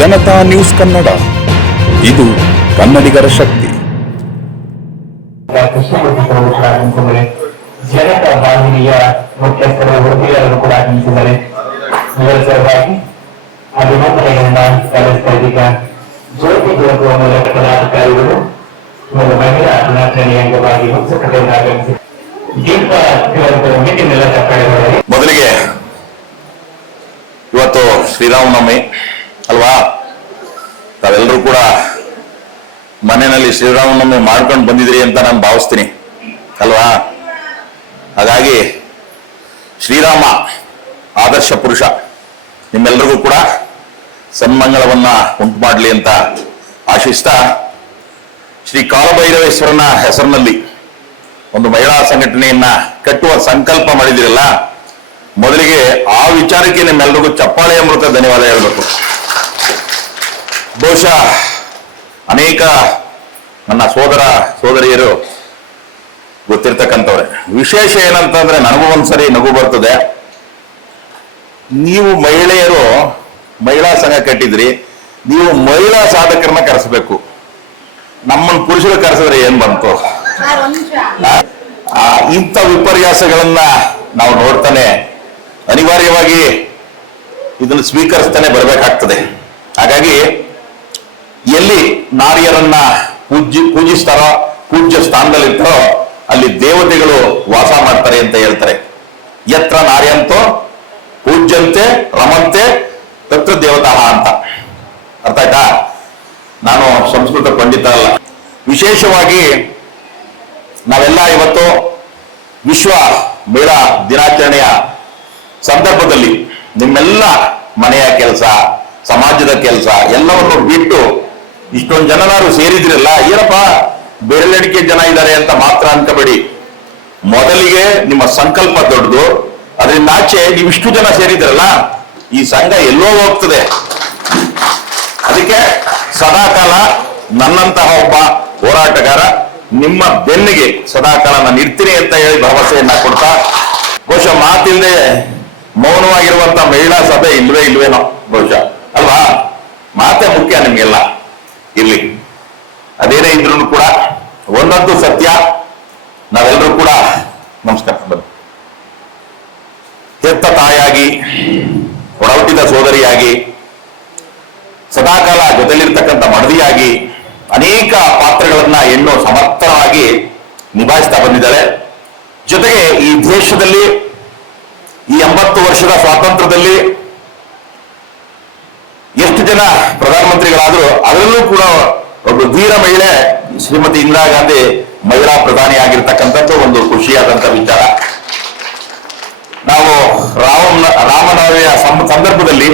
Janata news Kannada, ಇದು ಕನ್ನಡಿಗರ ಶಕ್ತಿ. ಜನತಾ ಬಾಂಧವೀಯ ಮುಖ್ಯಸ್ಥರು ವಕೀಲರು ಕೂಡ ಆಗಮಿಸಿದ್ದಾರೆ. ಇದರ ಸಲುವಾಗಿ ಅಭಿನಂದನೆಗಳನ್ನ ಸಲ್ಲಿಸ್ತಾ ಇದೀಗ ಜ್ಯೋತಿ ಬೆಳಗುವ ಮೂಲಕ ಪದಾಧಿಕಾರಿಗಳು ಒಂದು ಮಹಿಳಾ ದಿನಾಚರಣೆಯ ಅಂಗವಾಗಿ ಉತ್ಸುಕತೆಯಿಂದ ಆಗಮಿಸಿ ದೀಪ ಮೀಟಿಂಗ್ ಚಪ್ಪಾಳೆ. ಮೊದಲಿಗೆ ಇವತ್ತು ಶ್ರೀರಾಮನವಮಿ ಅಲ್ವಾ? ತಾವೆಲ್ಲರೂ ಕೂಡ ಮನೆಯಲ್ಲಿ ಶ್ರೀರಾಮನವಮಿ ಮಾಡ್ಕೊಂಡು ಬಂದಿದ್ರಿ ಅಂತ ನಾನು ಭಾವಿಸ್ತೀನಿ ಅಲ್ವಾ? ಹಾಗಾಗಿ ಶ್ರೀರಾಮ ಆದರ್ಶ ಪುರುಷ, ನಿಮ್ಮೆಲ್ಲರಿಗೂ ಕೂಡ ಸನ್ಮಂಗಳವನ್ನ ಉಂಟು ಮಾಡಲಿ ಅಂತ ಆಶಿಸ್ತಾ, ಶ್ರೀ ಕಾಲಭೈರವೇಶ್ವರನ ಹೆಸರಿನಲ್ಲಿ ಒಂದು ಮಹಿಳಾ ಸಂಘಟನೆಯನ್ನ ಕಟ್ಟುವ ಸಂಕಲ್ಪ ಮಾಡಿದಿರಲ್ಲ, ಮೊದಲಿಗೆ ಆ ವಿಚಾರಕ್ಕೆ ನಿಮ್ಮೆಲ್ಲರಿಗೂ ಚಪ್ಪಾಳೆಯ ಮೂಲಕ ಧನ್ಯವಾದ ಹೇಳಬೇಕು. ಬಹುಶಃ ಅನೇಕ ನನ್ನ ಸೋದರ ಸೋದರಿಯರು ಗೊತ್ತಿರ್ತಕ್ಕಂಥವ್ರೆ. ವಿಶೇಷ ಏನಂತಂದ್ರೆ ನನಗೂ ಒಂದ್ಸರಿ ನಗು ಬರ್ತದೆ. ನೀವು ಮಹಿಳೆಯರು ಮಹಿಳಾ ಸಂಘ ಕಟ್ಟಿದ್ರಿ, ನೀವು ಮಹಿಳಾ ಸಾಧಕರನ್ನ ಕರೆಸಬೇಕು. ನಮ್ಮನ್ನು ಪುರುಷರು ಕರೆಸಿದ್ರೆ ಏನ್ ಬಂತು? ಇಂಥ ವಿಪರ್ಯಾಸಗಳನ್ನ ನಾವು ನೋಡ್ತಾನೆ ಅನಿವಾರ್ಯವಾಗಿ ಇದನ್ನು ಸ್ವೀಕರಿಸ್ತಾನೆ ಬರಬೇಕಾಗ್ತದೆ. ಹಾಗಾಗಿ ಎಲ್ಲಿ ನಾರಿಯರನ್ನ ಪೂಜಿಸ್ತಾರೋ, ಪೂಜ್ಯ ಸ್ಥಾನದಲ್ಲಿರ್ತಾರೋ ಅಲ್ಲಿ ದೇವತೆಗಳು ವಾಸ ಮಾಡ್ತಾರೆ ಅಂತ ಹೇಳ್ತಾರೆ. ಯತ್ರ ನಾರ್ಯಂತೋ ಪೂಜ್ಯಂತೆ ರಮಂತೆ ತತ್ರ ದೇವತಾ ಅಂತ. ಅರ್ಥ ಆಯ್ತಾ? ನಾನು ಸಂಸ್ಕೃತ ಪಂಡಿತ ಅಲ್ಲ. ವಿಶೇಷವಾಗಿ ನಾವೆಲ್ಲ ಇವತ್ತು ವಿಶ್ವ ಮಹಿಳಾ ದಿನಾಚರಣೆಯ ಸಂದರ್ಭದಲ್ಲಿ ನಿಮ್ಮೆಲ್ಲ ಮನೆಯ ಕೆಲಸ, ಸಮಾಜದ ಕೆಲಸ ಎಲ್ಲವನ್ನು ಬಿಟ್ಟು ಇಷ್ಟೊಂದು ಜನನಾರು ಸೇರಿದ್ರಲ್ಲ, ಏನಪ್ಪ ಬೆರಳೆಣಿಕೆ ಜನ ಇದ್ದಾರೆ ಅಂತ ಮಾತ್ರ ಅನ್ಕೋಬೇಡಿ. ಮೊದಲಿಗೆ ನಿಮ್ಮ ಸಂಕಲ್ಪ ದೊಡ್ಡದು. ಅದರಿಂದ ಆಚೆ ನೀವಿಷ್ಟು ಜನ ಸೇರಿದ್ರಲ್ಲ, ಈ ಸಂಘ ಎಲ್ಲೋ ಹೋಗ್ತದೆ. ಅದಕ್ಕೆ ಸದಾಕಾಲ ನನ್ನಂತಹ ಒಬ್ಬ ಹೋರಾಟಗಾರ ನಿಮ್ಮ ಬೆನ್ನಿಗೆ ಸದಾಕಾಲ ನಾನು ಇರ್ತೀನಿ ಅಂತ ಹೇಳಿ ಭರವಸೆಯನ್ನ ಕೊಡ್ತಾ, ಬಹುಶಃ ಮಾತಿಲ್ಲದೆ ಮೌನವಾಗಿರುವಂತ ಮಹಿಳಾ ಸಭೆ ಇಲ್ವೇನೋ ಬಹುಶಃ ಅಲ್ವಾ? ಮಾತೆ ಮುಖ್ಯ ನಿಮ್ಗೆಲ್ಲ. ಇರ್ಲಿ, ಅದೇನೇ ಇದ್ರು ಕೂಡ ಒಂದಂತೂ ಸತ್ಯ, ನಾವೆಲ್ಲರೂ ಕೂಡ ನಮಸ್ಕಾರ ಬನ್ನಿ, ಹೆತ್ತ ತಾಯಾಗಿ, ಒಡಹುಟ್ಟಿದ ಸೋದರಿಯಾಗಿ, ಸದಾಕಾಲ ಜೊತೆಲಿರ್ತಕ್ಕಂಥ ಮಡದಿಯಾಗಿ ಅನೇಕ ಪಾತ್ರಗಳನ್ನ ಹೆಣ್ಣು ಸಮರ್ಥವಾಗಿ ನಿಭಾಯಿಸ್ತಾ ಬಂದಿದ್ದಾರೆ. ಜೊತೆಗೆ ಈ ದೇಶದಲ್ಲಿ ಈ 80 ವರ್ಷದ ಸ್ವಾತಂತ್ರ್ಯದಲ್ಲಿ ಎಷ್ಟು ಜನ ಪ್ರಧಾನಮಂತ್ರಿಗಳಾದರೂ ಅದರಲ್ಲೂ ಕೂಡ ಒಬ್ಬ ವೀರ ಮಹಿಳೆ ಶ್ರೀಮತಿ ಇಂದಿರಾ ಗಾಂಧಿ ಮಹಿಳಾ ಪ್ರಧಾನಿ ಆಗಿರ್ತಕ್ಕಂಥದ್ದು ಒಂದು ಖುಷಿಯಾದಂತ ವಿಚಾರ. ನಾವು ರಾಮನವಮಿಯ ಸಂದರ್ಭದಲ್ಲಿ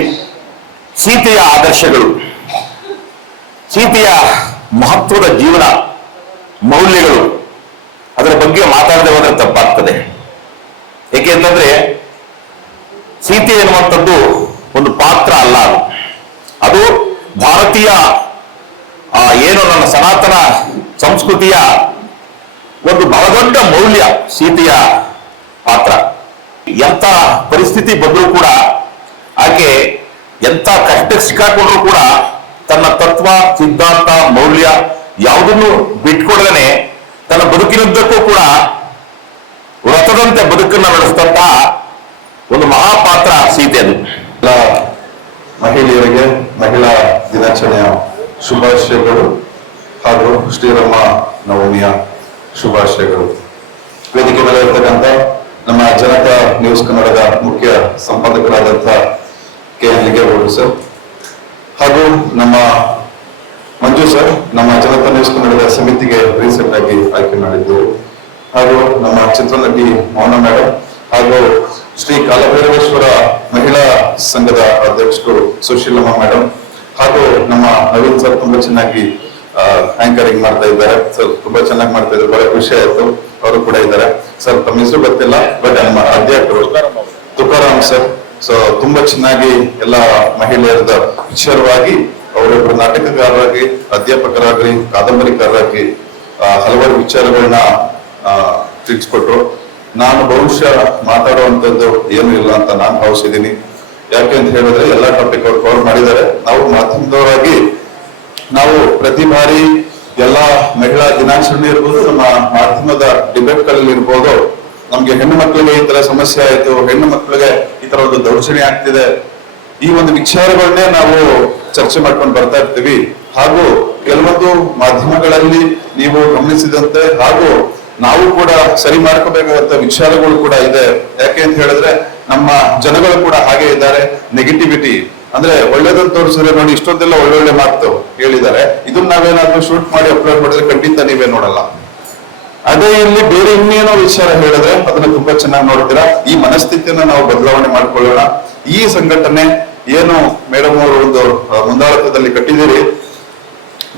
ಸೀತೆಯ ಆದರ್ಶಗಳು, ಸೀತೆಯ ಮಹತ್ವದ ಜೀವನ ಮೌಲ್ಯಗಳು, ಅದರ ಬಗ್ಗೆ ಮಾತಾಡದೆ ಹೋದ್ರೆ ತಪ್ಪಾಗ್ತದೆ. ಏಕೆಂತಂದ್ರೆ ಸೀತೆ ಎನ್ನುವಂಥದ್ದು ಒಂದು ಪಾತ್ರ ಅಲ್ಲ, ಅದು ಭಾರತೀಯ ಏನು ನನ್ನ ಸನಾತನ ಸಂಸ್ಕೃತಿಯ ಒಂದು ಬಹಳ ದೊಡ್ಡ ಮೌಲ್ಯ ಸೀತೆಯ ಪಾತ್ರ. ಎಂಥ ಪರಿಸ್ಥಿತಿ ಬಂದರೂ ಕೂಡ ಆಕೆ ಎಂಥ ಕಷ್ಟಕ್ಕೆ ಸಿಕ್ಕಾಕೊಂಡ್ರು ಕೂಡ ತನ್ನ ತತ್ವ, ಸಿದ್ಧಾಂತ, ಮೌಲ್ಯ ಯಾವುದನ್ನು ಬಿಟ್ಕೊಡದೇನೆ ತನ್ನ ಬದುಕಿನುದ್ದಕ್ಕೂ ಕೂಡ ವ್ರತದಂತೆ ಬದುಕನ್ನು ನಡೆಸಿದಂತಹ ಒಂದು ಮಹಾಪಾತ್ರ ಸೀತೆ. ಅದು ಮಹಿಳೆಯರಿಗೆ ಮಹಿಳಾ ದಿನಾಚರಣೆಯ ಶುಭಾಶಯಗಳು ಹಾಗೂ ಶ್ರೀರಾಮ ನವಮಿಯ ಶುಭಾಶಯಗಳು. ವೇದಿಕೆ ಮೇಲೆ ಇರ್ತಕ್ಕಂಥ ನಮ್ಮ ಜನತಾ ನ್ಯೂಸ್ ಕನ್ನಡದ ಮುಖ್ಯ ಸಂಪಾದಕರಾದಂಥ KN ಲಿಂಗೇಗೌಡರು ಸರ್, ಹಾಗೂ ನಮ್ಮ ಮಂಜು ಸರ್ ನಮ್ಮ ಜನತಾ ನ್ಯೂಸ್ ಕನ್ನಡದ ಸಮಿತಿಗೆ ರೀಸೆಂಟ್ ಆಗಿ ಆಯ್ಕೆ ಮಾಡಿದ್ದೆವು, ಹಾಗೂ ನಮ್ಮ ಚಿತ್ರನಟಿ ಮೌನ ಮೇಡಮ್, ಹಾಗೂ ಶ್ರೀ ಕಾಲಭೈರವೇಶ್ವರ ಮಹಿಳಾ ಸಂಘದ ಅಧ್ಯಕ್ಷರು ಸುಶೀಲಮ್ಮ ಮೇಡಮ್, ಹಾಗೂ ನಮ್ಮ ನವೀನ್ ಸರ್ ತುಂಬಾ ಚೆನ್ನಾಗಿ ಆಂಕರಿಂಗ್ ಮಾಡ್ತಾ ಇದ್ದಾರೆ ಸರ್, ತುಂಬಾ ಚೆನ್ನಾಗಿ ಮಾಡ್ತಾ ಇದ್ದಾರೆ, ಬಹಳ ಖುಷಿ ಆಯ್ತು. ಅವರು ಕೂಡ ಇದ್ದಾರೆ ಸರ್, ತಮ್ಮ ಹೆಸರು ಗೊತ್ತಿಲ್ಲ, ಬಟ್ ನಮ್ಮ ಅಧ್ಯಕ್ಷರು ತುಕಾರಾಮ್ ಸರ್. ಸೊ ತುಂಬಾ ಚೆನ್ನಾಗಿ ಎಲ್ಲ ಮಹಿಳೆಯರದ ವಿಚಾರವಾಗಿ ಅವರೊಬ್ಬರು ನಾಟಕಗಾರರಾಗಿ, ಅಧ್ಯಾಪಕರಾಗಿ, ಕಾದಂಬರಿಕಾರರಾಗಿ ಹಲವಾರು ವಿಚಾರಗಳನ್ನ ತಿಳಿಸ್ಕೊಟ್ರು. ನಾನು ಬಹುಶಃ ಮಾತಾಡುವಂಥದ್ದು ಏನು ಇಲ್ಲ ಅಂತ ನಾನು ಭಾವಿಸಿದ್ದೀನಿ. ಯಾಕೆ ಅಂತ ಹೇಳಿದ್ರೆ ಎಲ್ಲಾ ಟಾಪಿಕ್ ಅವ್ರು ಕವರ್ ಮಾಡಿದ್ದಾರೆ. ನಾವು ಮಾಧ್ಯಮದವ್ರು ಪ್ರತಿ ಬಾರಿ ಎಲ್ಲ ಮಹಿಳಾ ದಿನಾಚರಣೆ ಇರ್ಬೋದು, ನಮ್ಮ ಮಾಧ್ಯಮದ ಡಿಬೇಟ್ಗಳಲ್ಲಿ ಇರ್ಬೋದು, ನಮ್ಗೆ ಹೆಣ್ಣು ಮಕ್ಕಳಿಗೆ ಈ ತರ ಸಮಸ್ಯೆ ಆಯ್ತು, ಹೆಣ್ಣು ಮಕ್ಕಳಿಗೆ ಈ ತರ ಒಂದು ದೌರ್ಜನ್ಯ ಆಗ್ತಿದೆ, ಈ ಒಂದು ವಿಚಾರಗಳನ್ನೇ ನಾವು ಚರ್ಚೆ ಮಾಡ್ಕೊಂಡು ಬರ್ತಾ ಇರ್ತೀವಿ. ಹಾಗೂ ಕೆಲವೊಂದು ಮಾಧ್ಯಮಗಳಲ್ಲಿ ನೀವು ಗಮನಿಸಿದಂತೆ ಹಾಗೂ ನಾವು ಕೂಡ ಸರಿ ಮಾಡ್ಕೋಬೇಕಾದಂತ ವಿಚಾರಗಳು ಕೂಡ ಇದೆ. ಯಾಕೆ ಅಂತ ಹೇಳಿದ್ರೆ ನಮ್ಮ ಜನಗಳು ಕೂಡ ಹಾಗೆ ಇದ್ದಾರೆ. ನೆಗೆಟಿವಿಟಿ ಅಂದ್ರೆ ಒಳ್ಳೇದನ್ನ ತೋರಿಸಿದ್ರೆ ನೋಡಿ ಇಷ್ಟೊಂದೆಲ್ಲ ಒಳ್ಳೊಳ್ಳೆ ಮಾತು ಹೇಳಿದ್ದಾರೆ, ಇದನ್ನ ನಾವೇನಾದ್ರೂ ಶೂಟ್ ಮಾಡಿ ಅಪ್ಲೋಡ್ ಮಾಡಿದ್ರೆ ಖಂಡಿತ ನೀವೇ ನೋಡಲ್ಲ. ಅದೇ ಇಲ್ಲಿ ಬೇರೆ ಇನ್ನೇನೋ ವಿಚಾರ ಹೇಳಿದ್ರೆ ಅದನ್ನ ತುಂಬಾ ಚೆನ್ನಾಗಿ ನೋಡ್ತೀರಾ. ಈ ಮನಸ್ಥಿತಿಯನ್ನ ನಾವು ಬದಲಾವಣೆ ಮಾಡ್ಕೊಳ್ಳೋಣ. ಈ ಸಂಘಟನೆ ಏನು ಮೇಡಮ್ ಅವರು ಒಂದು ಮುಂದಾಳತ್ವದಲ್ಲಿ ಕಟ್ಟಿದ್ದೀರಿ,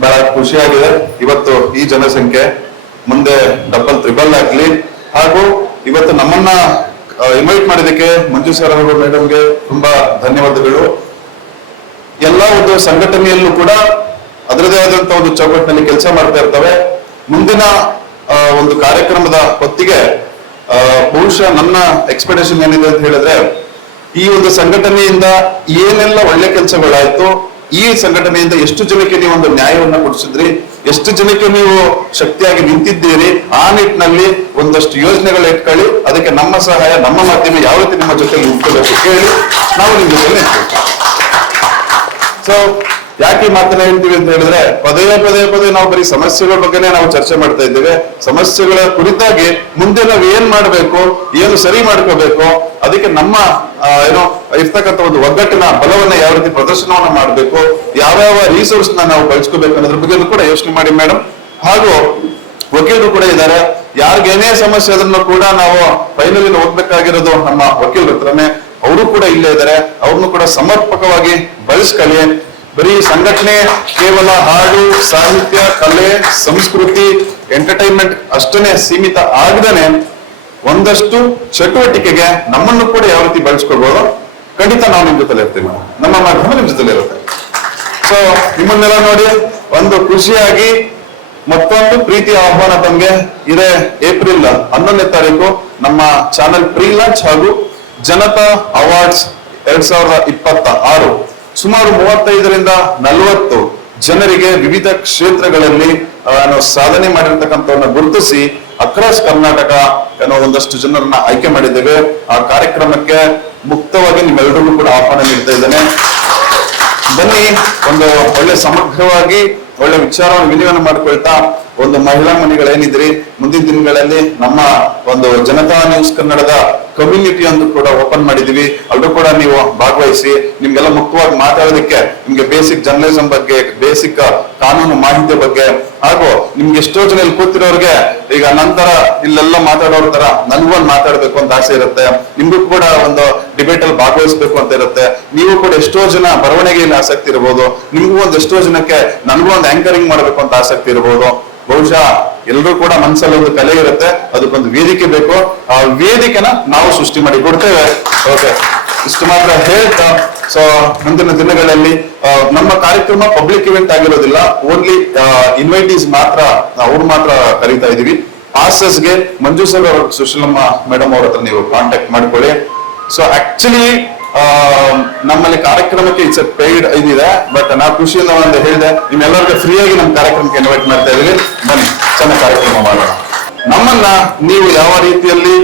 ಬಹಳ ಖುಷಿಯಾಗಿದೆ. ಇವತ್ತು ಈ ಜನಸಂಖ್ಯೆ ಮುಂದೆ ಡಬಲ್ ತ್ರಿಬಲ್ ಆಗ್ಲಿ. ಹಾಗೂ ಇವತ್ತು ನಮ್ಮನ್ನ ಇನ್ವೈಟ್ ಮಾಡಿದಕ್ಕೆ ಮಂಜು ಸರ್ ಅವರು ಮೇಡಮ್ಗೆ ತುಂಬಾ ಧನ್ಯವಾದಗಳು. ಎಲ್ಲ ಒಂದು ಸಂಘಟನೆಯಲ್ಲೂ ಕೂಡ ಅದರದೇ ಆದಂತ ಒಂದು ಚೌಕಟ್ಟಿನಲ್ಲಿ ಕೆಲಸ ಮಾಡ್ತಾ ಇರ್ತವೆ. ಮುಂದಿನ ಒಂದು ಕಾರ್ಯಕ್ರಮದ ಹೊತ್ತಿಗೆ ಬಹುಶಃ ನನ್ನ ಎಕ್ಸ್ಪೆಕ್ಟೇಷನ್ ಏನಿದೆ ಅಂತ ಹೇಳಿದ್ರೆ, ಈ ಒಂದು ಸಂಘಟನೆಯಿಂದ ಏನೆಲ್ಲ ಒಳ್ಳೆ ಕೆಲಸಗಳಾಯ್ತು, ಈ ಸಂಘಟನೆಯಿಂದ ಎಷ್ಟು ಜನಕ್ಕೆ ನೀವು ಒಂದು ನ್ಯಾಯವನ್ನ ಕೊಡಿಸಿದ್ರಿ, ಎಷ್ಟು ಜನಕ್ಕೆ ನೀವು ಶಕ್ತಿಯಾಗಿ ನಿಂತಿದ್ದೀರಿ, ಆ ನಿಟ್ಟಿನಲ್ಲಿ ಒಂದಷ್ಟು ಯೋಜನೆಗಳು ಇಟ್ಕೊಳ್ಳಿ. ಅದಕ್ಕೆ ನಮ್ಮ ಸಹಾಯ, ನಮ್ಮ ಮಾಧ್ಯಮ ಯಾವ ರೀತಿ ನಿಮ್ಮ ಜೊತೆ ನಿಂತ್ಕೋಬೇಕು ಕೇಳಿ ನಾವು ನಿಮ್ ಜೊತೆ ನಿಂತ್ಕೊಳ್ತೀವಿ. ಸೊ ಯಾಕೆ ಈ ಮಾತನ್ನ ಹೇಳ್ತೀವಿ ಅಂತ ಹೇಳಿದ್ರೆ, ಪದೇ ನಾವು ಬರೀ ಸಮಸ್ಯೆಗಳ ಬಗ್ಗೆನೇ ನಾವು ಚರ್ಚೆ ಮಾಡ್ತಾ ಇದ್ದೇವೆ. ಸಮಸ್ಯೆಗಳ ಕುರಿತಾಗಿ ಮುಂದೆ ನಾವು ಏನ್ ಮಾಡ್ಬೇಕು, ಏನು ಸರಿ ಮಾಡ್ಕೋಬೇಕು, ಅದಕ್ಕೆ ನಮ್ಮ ಏನೋ ಇರ್ತಕ್ಕಂಥ ಒಂದು ಒಗ್ಗಟ್ಟಿನ ಬಲವನ್ನ ಯಾವ ರೀತಿ ಪ್ರದರ್ಶನವನ್ನ ಮಾಡ್ಬೇಕು, ಯಾವ್ಯಾವ ರಿಸೋರ್ಸ್ ನಾವು ಬಳಸ್ಕೋಬೇಕು ಅನ್ನೋದ್ರ ಬಗ್ಗೆ ಕೂಡ ಯೋಚನೆ ಮಾಡಿ ಮೇಡಮ್. ಹಾಗೂ ವಕೀಲರು ಕೂಡ ಇದ್ದಾರೆ. ಯಾರಿಗೇನೇ ಸಮಸ್ಯೆ ಅದನ್ನು ಕೂಡ ನಾವು ಫೈನಲ್ ಹೋಗ್ಬೇಕಾಗಿರೋದು ನಮ್ಮ ವಕೀಲರ ಹತ್ರನೇ. ಅವರು ಕೂಡ ಇಲ್ಲೇ ಇದ್ದಾರೆ. ಅವ್ರನ್ನು ಕೂಡ ಸಮರ್ಪಕವಾಗಿ ಬಳಸ್ಕೊಳ್ಳಿ. ಬರೀ ಸಂಘಟನೆ ಕೇವಲ ಹಾಡು, ಸಾಹಿತ್ಯ, ಕಲೆ, ಸಂಸ್ಕೃತಿ, ಎಂಟರ್ಟೈನ್ಮೆಂಟ್ ಅಷ್ಟೇ ಸೀಮಿತ ಆಗದೇನೆ ಒಂದಷ್ಟು ಚಟುವಟಿಕೆಗೆ ನಮ್ಮನ್ನು ಕೂಡ ಯಾವ ರೀತಿ ಬಳಸ್ಕೊಳ್ಬಹುದು, ಖಂಡಿತ ನಾವು ನಿಮ್ ಜೊತೆ ಇರ್ತೀವಿ. ನಮ್ಮ ಮಾಧ್ಯಮ ನಿಮ್ ಜೊತೆ ಇರುತ್ತೆ. ಸೊ ನಿಮ್ಮನ್ನೆಲ್ಲ ನೋಡಿ ಒಂದು ಖುಷಿಯಾಗಿ ಮತ್ತೊಂದು ಪ್ರೀತಿಯ ಆಹ್ವಾನ ತಮ್ಗೆ ಇದೆ. ಏಪ್ರಿಲ್ 11ನೇ ತಾರೀಕು ನಮ್ಮ ಚಾನೆಲ್ ಪ್ರೀ ಲಾಂಚ್ ಹಾಗೂ ಜನತಾ ಅವಾರ್ಡ್ಸ್ 2026 ಸುಮಾರು 35ರಿಂದ 40 ಜನರಿಗೆ ವಿವಿಧ ಕ್ಷೇತ್ರಗಳಲ್ಲಿ ಸಾಧನೆ ಮಾಡಿರ್ತಕ್ಕಂಥವನ್ನ ಗುರುತಿಸಿ ಅಕ್ರಾಸ್ ಕರ್ನಾಟಕ ಅನ್ನೋ ಒಂದಷ್ಟು ಜನರನ್ನ ಆಯ್ಕೆ ಮಾಡಿದ್ದೇವೆ. ಆ ಕಾರ್ಯಕ್ರಮಕ್ಕೆ ಮುಕ್ತವಾಗಿ ನಿಮ್ಮೆಲ್ಲರಿಗೂ ಕೂಡ ಆಹ್ವಾನ ನೀಡ್ತಾ ಇದ್ದೇನೆ. ಬನ್ನಿ, ಒಂದು ಒಳ್ಳೆ ಸಮಗ್ರವಾಗಿ ಒಳ್ಳೆ ವಿಚಾರವನ್ನು ವಿನಿಮಯ ಮಾಡ್ಕೊಳ್ತಾ ಒಂದು ಮಹಿಳಾ ಮನೆಗಳೇನಿದ್ರಿ, ಮುಂದಿನ ದಿನಗಳಲ್ಲಿ ನಮ್ಮ ಒಂದು ಜನತಾ ನ್ಯೂಸ್ ಕನ್ನಡದ ಕಮ್ಯುನಿಟಿ ಅಂತ ಕೂಡ ಓಪನ್ ಮಾಡಿದೀವಿ. ಅಲ್ಲೂ ಕೂಡ ನೀವು ಭಾಗವಹಿಸಿ ನಿಮ್ಗೆಲ್ಲ ಮುಕ್ತವಾಗಿ ಮಾತಾಡೋದಕ್ಕೆ, ನಿಮ್ಗೆ ಬೇಸಿಕ್ ಜರ್ನಲಿಸಂ ಬಗ್ಗೆ, ಬೇಸಿಕ್ ಕಾನೂನು ಮಾಹಿತಿ ಬಗ್ಗೆ, ಹಾಗೂ ನಿಮ್ಗೆ ಎಷ್ಟೋ ಜನ ಇಲ್ಲಿ ಕೂತಿರೋರ್ಗೆ ಈಗ ನಂತರ ಇಲ್ಲೆಲ್ಲ ಮಾತಾಡೋರ್ ತರ ನನ್ಗೊಂದು ಮಾತಾಡ್ಬೇಕು ಅಂತ ಆಸೆ ಇರುತ್ತೆ. ನಿಮ್ಗೂ ಕೂಡ ಒಂದು ಡಿಬೇಟ್ ಅಲ್ಲಿ ಭಾಗವಹಿಸ್ಬೇಕು ಅಂತ ಇರುತ್ತೆ. ನೀವು ಕೂಡ ಎಷ್ಟೋ ಜನ ಬರವಣಿಗೆಯಲ್ಲಿ ಆಸಕ್ತಿ ಇರಬಹುದು. ನಿಮ್ಗೂ ಎಷ್ಟೋ ಜನಕ್ಕೆ ನನ್ಗೂ ಒಂದು ಆಂಕರಿಂಗ್ ಮಾಡ್ಬೇಕು ಅಂತ ಆಸಕ್ತಿ ಇರಬಹುದು. ಬಹುಶಃ ಎಲ್ಲರೂ ಕೂಡ ಮನಸ್ಸಲ್ಲಿ ಒಂದು ಕಲೆ ಇರುತ್ತೆ, ಅದಕ್ಕೊಂದು ವೇದಿಕೆ ಬೇಕು. ಆ ವೇದಿಕೆನ ನಾವು ಸೃಷ್ಟಿ ಮಾಡಿ ಕೊಡ್ತೇವೆ. ಓಕೆ, ಇಷ್ಟು ಮಾತ್ರ ಹೇಳ್ತಾ, ಸೊ ಮುಂದಿನ ದಿನಗಳಲ್ಲಿ ನಮ್ಮ ಕಾರ್ಯಕ್ರಮ ಪಬ್ಲಿಕ್ ಇವೆಂಟ್ ಆಗಿರೋದಿಲ್ಲ, ಓನ್ಲಿ ಇನ್ವೈಟೀಸ್ ಮಾತ್ರ, ಅವ್ರು ಮಾತ್ರ ಕರೀತಾ ಇದೀವಿ. ಪಾಸಸ್ಗೆ ಮಂಜು ಸರ್ ಅವರು, ಸುಶೀಲಮ್ಮ ಮೇಡಮ್ ಅವ್ರ ಹತ್ರ ನೀವು ಕಾಂಟ್ಯಾಕ್ಟ್ ಮಾಡ್ಕೊಳ್ಳಿ. ಸೊ ಆಕ್ಚುಲಿ ನಮ್ಮಲ್ಲಿ ಕಾರ್ಯಕ್ರಮಕ್ಕೆ ಇಟ್ಸ್ ಪೇಯ್ಡ್ ಇದಿದೆ, ಬಟ್ ನಾವು ಖುಷಿಯಿಂದ ಒಂದು ಹೇಳಿದೆ, ನಿಮ್ಮೆಲ್ಲರಿಗೂ ಫ್ರೀ ಆಗಿ ನಮ್ಮ ಕಾರ್ಯಕ್ರಮಕ್ಕೆ ಇನ್ವೈಟ್ ಮಾಡ್ತಾ ಇದೀವಿ. ಬನ್ನಿ, ಚೆನ್ನಾಗಿ ಕಾರ್ಯಕ್ರಮ ಮಾಡೋಣ. ನಮ್ಮನ್ನ ನೀವು ಯಾವ ರೀತಿಯಲ್ಲಿ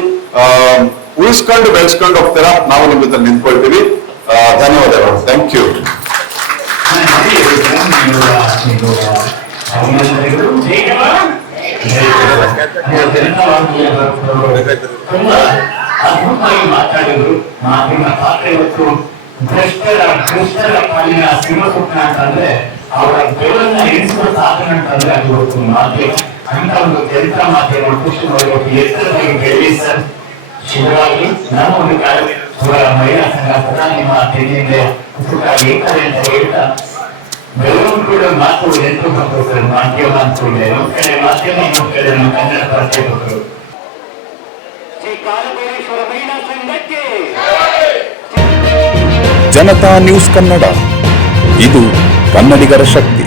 ಉಳಿಸ್ಕೊಂಡು ಬೆಳೆಸ್ಕೊಂಡು ಹೋಗ್ತೀರಾ, ನಾವು ನಿಮ್ ಜೊತೆ ನಿಂತ್ಕೊಳ್ತೀವಿ. ಧನ್ಯವಾದಗಳು. Thank you. ಅದ್ಭುತವಾಗಿ ಮಾತಾಡಿದ್ರು. ಮಾತಿನ ಪಾತ್ರ ಇವತ್ತು ಭ್ರಷ್ಟರ ಪಾಲಿನ ಸಿಂಹಸೂತ್ರ ಅಂತಂದ್ರೆ ಅವರ ಬೆಳವನ್ನ ಎಣಿಸುವ ಸಾಧನ ಅಂತಂದ್ರೆ ಅದು ಇವತ್ತು ಮಾಧ್ಯಮ. ಅಂತ ಒಂದು ಚರಿತ್ರ ಮಾಧ್ಯಮ ಖುಷಿ ಎತ್ತರವಾಗಿ ಬೆಳೆದಿ ಸರ್. ಶಿವರಾಗಿ ನಮ್ಮ ಒಂದು ಮಹಿಳಾ ಸಂಘ ಸದಾ ನಿಮ್ಮ ತೆಗೆಯಿಂದ ಸುಖವಾಗಿ ಇರ್ತಾರೆ ಅಂತ ಹೇಳ್ತಾ, ಬೆಳವಣಿಗೆ ಕೂಡ ಮಾತು ಎಂಟು ಮಕ್ಕಳು ಸರ್ ಮಾಧ್ಯಮ ಅಂತಿದೆ. ನಮ್ಮ ಕಡೆ ಮಾಧ್ಯಮ, ಇನ್ನೊಂದು ಕಡೆ ನಮ್ಮ ಕನ್ನಡ ಪ್ರಾಧ್ಯಾಪಕರು. ಜನತಾ ನ್ಯೂಸ್ ಕನ್ನಡ, ಇದು ಕನ್ನಡಿಗರ ಶಕ್ತಿ.